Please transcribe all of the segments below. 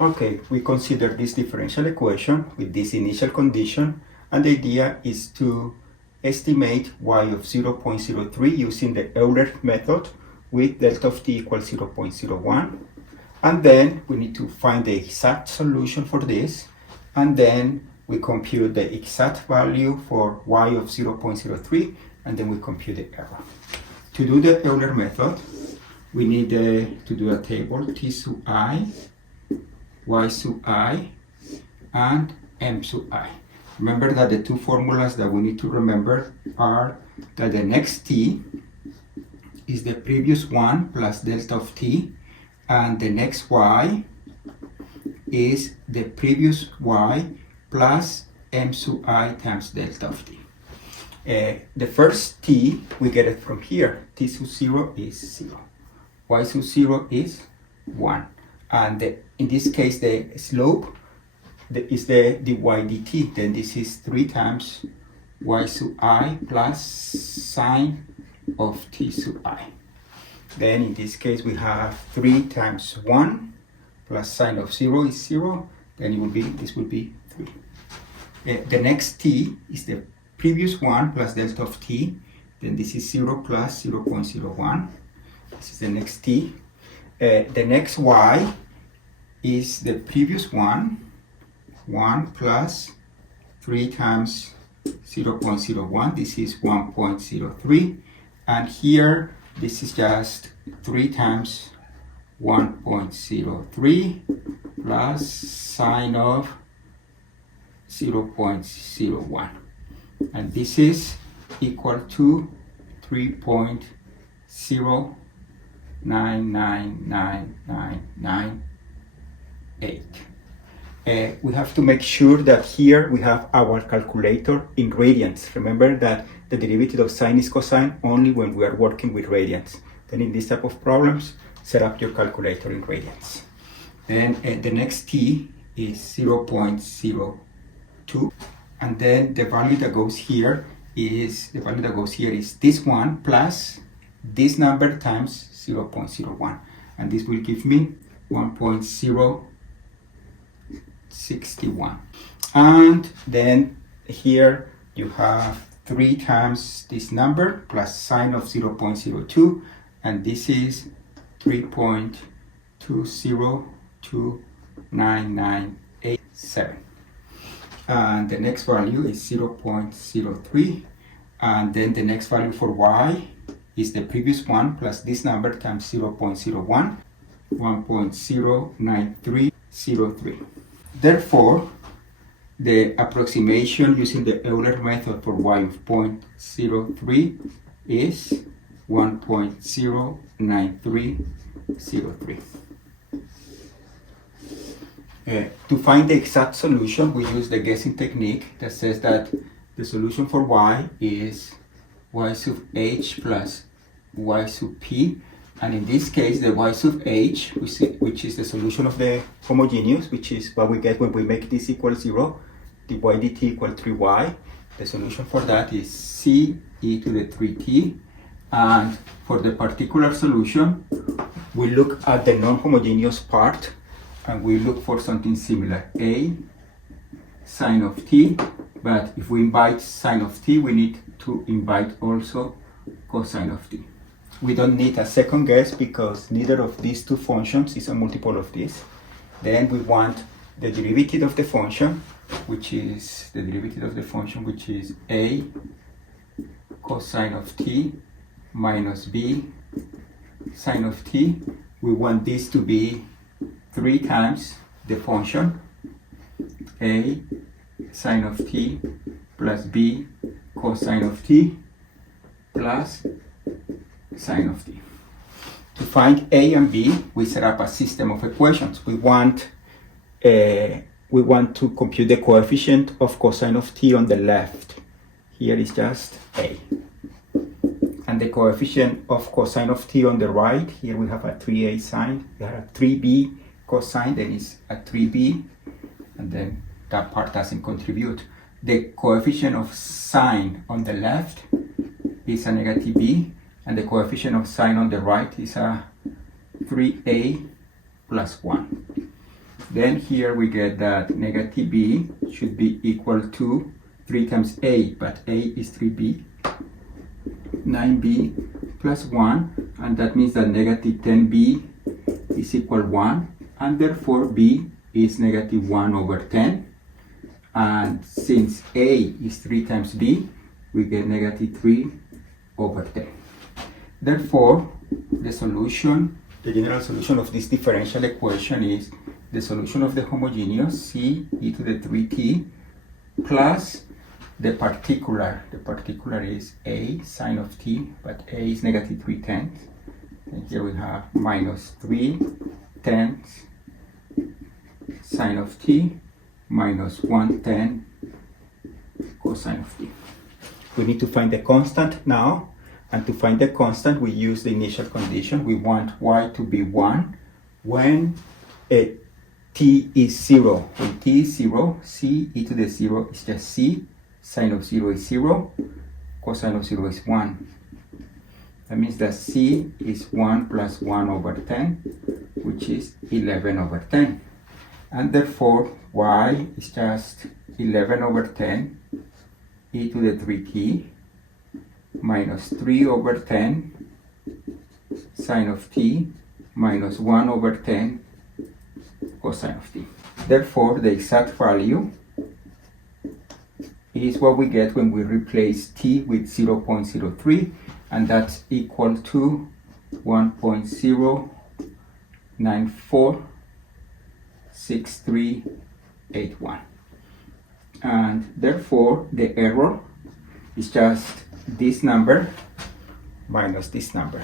Okay, we consider this differential equation with this initial condition, and the idea is to estimate y of 0.03 using the Euler method with delta of t equals 0.01. And then we need to find the exact solution for this, and then we compute the exact value for y of 0.03, and then we compute the error. To do the Euler method, we need to do a table t sub I, y sub I, and m sub I. Remember that the two formulas that we need to remember are that the next t is the previous one plus delta of t, and the next y is the previous y plus m sub I times delta of t. The first t, we get it from here. T sub 0 is 0. Y sub 0 is 1. And in this case, the slope is the dy dt. Then this is 3 times y sub I plus sine of t sub I. Then in this case, we have 3 times 1 plus sine of 0 is 0. Then it will be, this will be 3. The next t is the previous one plus delta of t. Then this is 0 plus 0.01. This is the next t. The next y is the previous one, 1 plus 3 times 0.01. This is 1.03. And here, this is just 3 times 1.03 plus sine of 0.01. And this is equal to 3.099998. We have to make sure that here we have our calculator in radians. Remember that the derivative of sine is cosine only when we are working with radians. Then in this type of problems, set up your calculator in radians. Then the next t is 0.02. And then the value that goes here is this one plus this number times 0.01. And this will give me 1.061. And then here you have 3 times this number plus sine of 0.02. And this is 3.2029987. And the next value is 0.03. And then the next value for y is the previous one plus this number times 0.01, 1.09303. Therefore, the approximation using the Euler method for y of 0.03 is 1.09303. To find the exact solution, we use the guessing technique that says that the solution for y is y sub h plus y sub p. And in this case, the y sub h, which is the solution of the homogeneous, which is what we get when we make this equal 0, dy dt equal 3y. The solution for that is c e to the 3t. And for the particular solution, we look at the non-homogeneous part, and we look for something similar, a sine of t, but if we invite sine of t, we need to invite also cosine of t. We don't need a second guess because neither of these two functions is a multiple of this. Then we want the derivative of the function, which is a cosine of t minus b sine of t. We want this to be 3 times the function a sine of t plus b cosine of t plus sine of t. To find a and b, we set up a system of equations. We want to compute the coefficient of cosine of t on the left. Here is just a. And the coefficient of cosine of t on the right, here we have a 3a sine, we have a 3b cosine, then it's a 3b, and then that part doesn't contribute. The coefficient of sine on the left is a negative b, and the coefficient of sine on the right is a 3a plus 1. Then here we get that negative b should be equal to 3 times a, but a is 3b, 9b plus 1, and that means that negative 10b is equal 1, and therefore b is negative 1 over 10. And since a is 3 times b, we get negative 3 over 10. Therefore, the general solution of this differential equation is the solution of the homogeneous c e to the 3t plus the particular. The particular is a sine of t, but a is negative 3/10. And here we have minus 3/10 sine of t minus 1/10 cosine of t. We need to find the constant now, and to find the constant we use the initial condition. We want y to be 1 when t is 0. When t is 0, c e to the 0 is just c, sine of 0 is 0, cosine of 0 is 1. That means that c is 1 plus 1 over 10, which is 11 over 10. And therefore, y is just 11 over 10 e to the 3t minus 3 over 10 sine of t minus 1 over 10 cosine of t. Therefore, the exact value is what we get when we replace t with 0.03, and that's equal to 1.0946381. And therefore, the error is just this number minus this number,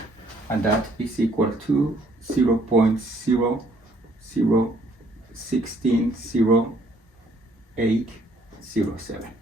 and that is equal to 0.00160807.